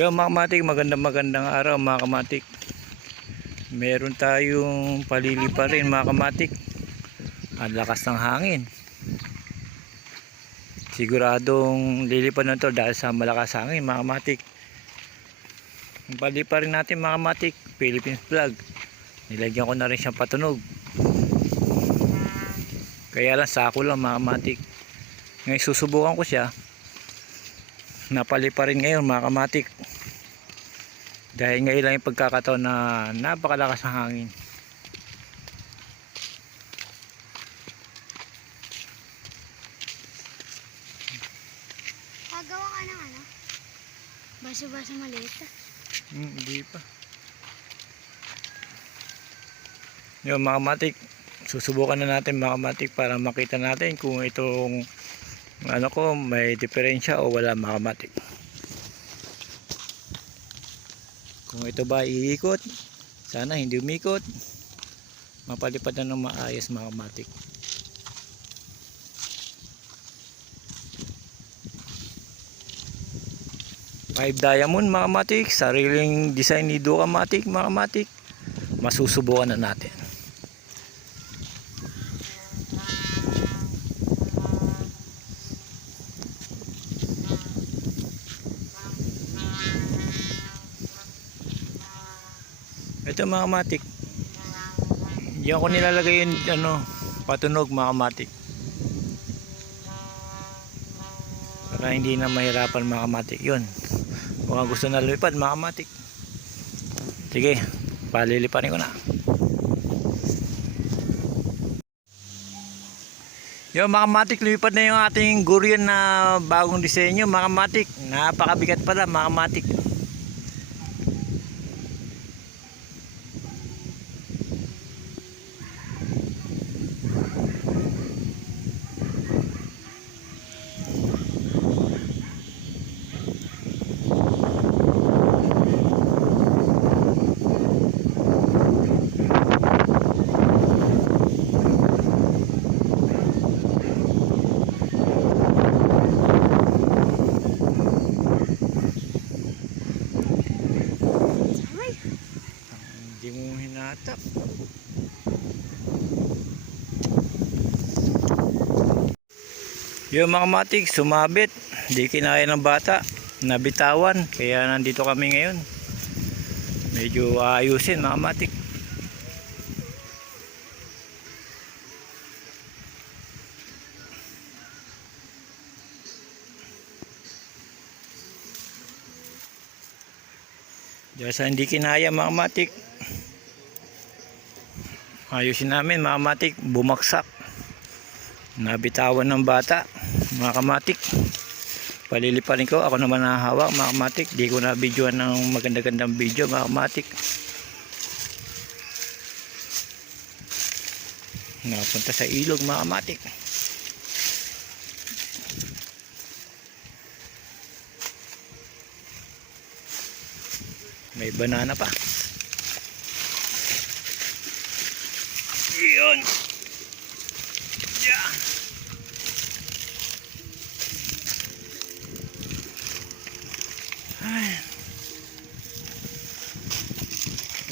Yo mga kamatik, magandang magandang araw mga kamatik. Meron tayong palilipa rin mga kamatik. Ang lakas ng hangin. Siguradong lilipad na to dahil sa malakas hangin mga kamatik. Ang palipa rin natin mga kamatik, Philippines flag. Nilagyan ko na rin siyang patunog. Kaya lang sako lang mga kamatik. Ngayon susubukan ko siya napali pa rin ngayon mga kamatik dahil ngayon lang yung pagkakataon na napakalakas ng hangin Pagawa ka ng ano? Baso-baso maliit. hmm, hindi pa yun mga kamatik susubukan na natin mga kamatik para makita natin kung itong ano ko may diferensya o wala mga kamatik kung ito ba iikot sana hindi umikot. Mapalipad na ng maayos mga kamatik Five diamond mga kamatik sariling design ni Duka Matic mga kamatik masusubukan na natin ito mga kamatik. Diyan ko nilalagay yung ano, patunog mga kamatik. Para hindi na mahirapan mga kamatik. Yun. Kung gusto na lumipad mga kamatik. Sige paliliparin ko na. Yo mga kamatik, lumipad na yung ating Gurion na bagong disenyo mga kamatik. Napakabigat pala mga kamatik. Aray! Hindi mo hinatap. Yung mga matik, sumabit. Hindi kinaya ng bata. Nabitawan. Kaya nandito kami ngayon. Medyo ayusin mga matik. Dahil sa hindi kinaya mga matik. Ayusin namin mga matik, bumagsak. Nabitawan ng bata, mga kamatik. Paliliparin ko, ako naman nahahawak mga kamatik. Di ko na videoan ng maganda-gandang video mga kamatik. Napunta sa ilog mga kamatik. May banana pa.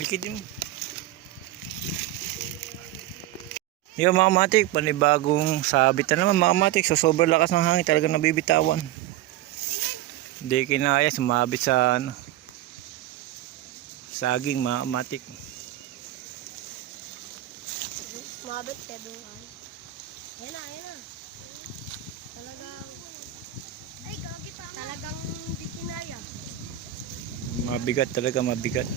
Likid mo. Yung mga matik, panibagong sabit na naman mga matik. Sa sobrang lakas ng hangin talaga nabibitawan. Hindi kinaya, sumabit sa ano, saging mga matik. Mabit ka doon. Ayan na, ayan na. Talagang... Ay, gagi pa. Talagang hindi kinaya. Mabigat talaga, mabigat.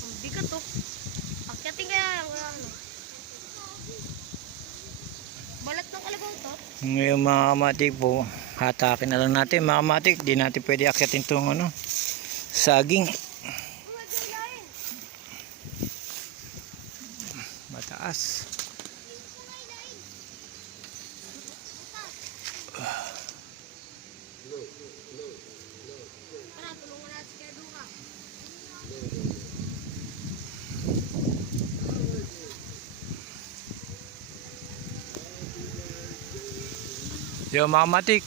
Ang bigat to. Akyatin kaya yung ano. Balat ng kalabaw to. Ngayon mga kamatik po, hatakin na lang natin mga kamatik. Di natin pwede akyatin itong ano, saging. Mataas. Yo mga matik.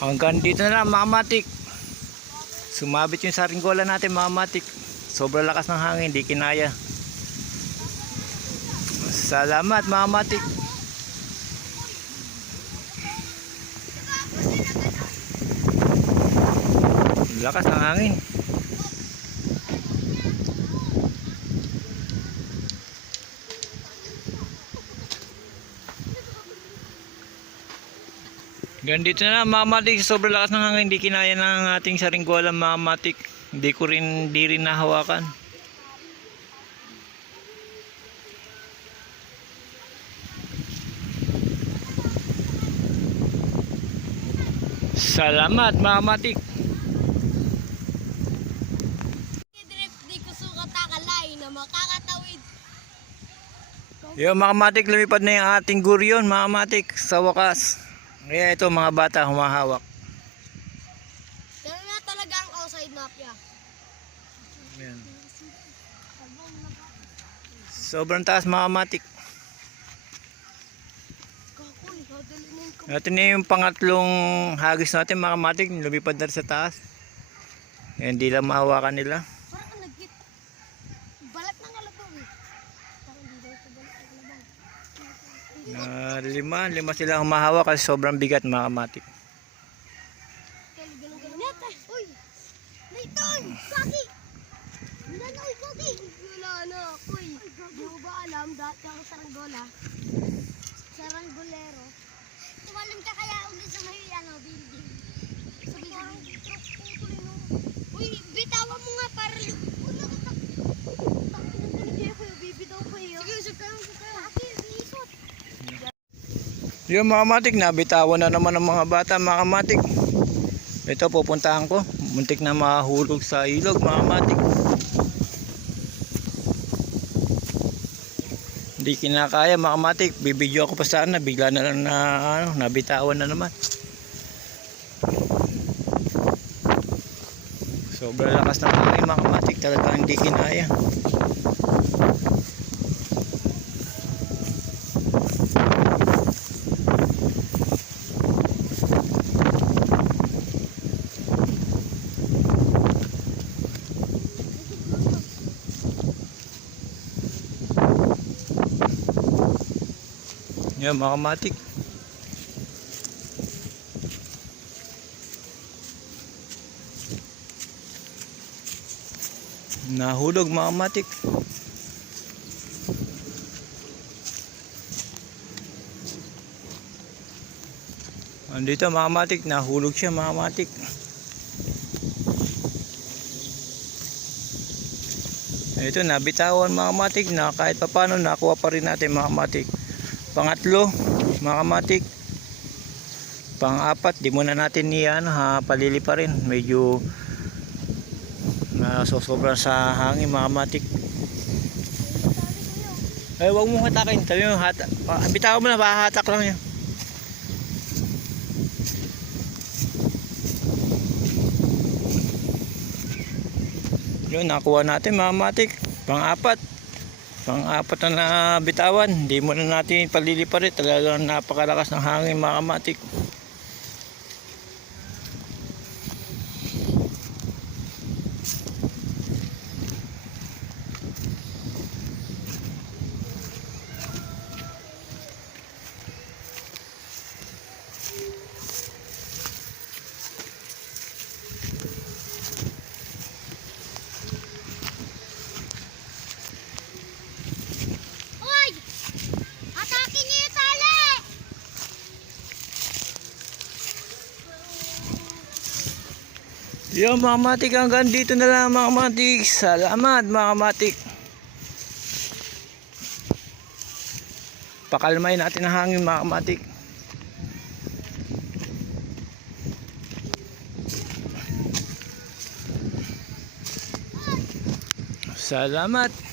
Hanggang dito na lang mga. Sumabit yung saringgola natin mga matik. Sobrang lakas ng hangin, hindi kinaya. Salamat mga matik. Lakas ng hangin. Ganito na lang mga matik, sobrang lakas ng hangin, hindi kinaya ng ating saringgola mga matik. Hindi ko rin, hindi rin nahawakan. Salamat mga matik. Idrip di ko sukat takalay na makakatawid. Yo mga matik, lumipad na yung ating guryon mga matik sa wakas. Kaya ito mga bata humahawak. Ganun na talaga ang outside mafia. Ayan. Sobrang taas mga matik. Ito na yung pangatlong hagis natin mga matik, lumipad na sa taas. Ayan, Hindi lang mahawakan nila. Parang ang nagkit. Balat ng alabaw eh. Parang di daw ito balat ng alabaw. Ah, lima, lima sila humahawak kasi sobrang bigat mga matik. Ganun, ganun, ganun. Neta! Uy! Nathan! Kaki! Wala na, uy, Kaki! Wala na, uy. Di mo ba alam, dati ako saranggola. Saranggolero. Tumalim ka kaya ulit sa may, ano, building. Sa building. Truck putol, no? Uy, bitawan mo nga para Yung mga matik, nabitawan na naman ng mga bata mga matik. Ito pupuntahan ko, muntik na mahulog sa ilog mga matik. Hindi kinakaya mga matik, bibidyo ako pa sana, bigla na lang na ano, nabitawan na naman. Sobrang lakas ng mga matik, talaga hindi kinaya. Yan mga matik. Nahulog mga matik. Andito mga matik, nahulog siya mga matik. Ito, nabitawan mga matik na kahit papano nakuha pa rin natin mga matik. Pangatlo, mga kamatik. Pang-apat, di muna natin niyan ha, palili pa rin. Medyo nasosobra sa hangin mga kamatik. Ay, wag mo hatakin. Sabi mo, hata, bitaw mo na, pahatak lang yun. Yun, nakuha natin mga. Pang-apat. Pang-apat na nabitawan, hindi mo na natin paliliparin. Talagang napakalakas ng hangin mga kamatik. Yo mga kamatik, hanggang dito na lang mga kamatik. Salamat mga kamatik. Pakalmay natin ang hangin mga kamatik. Salamat.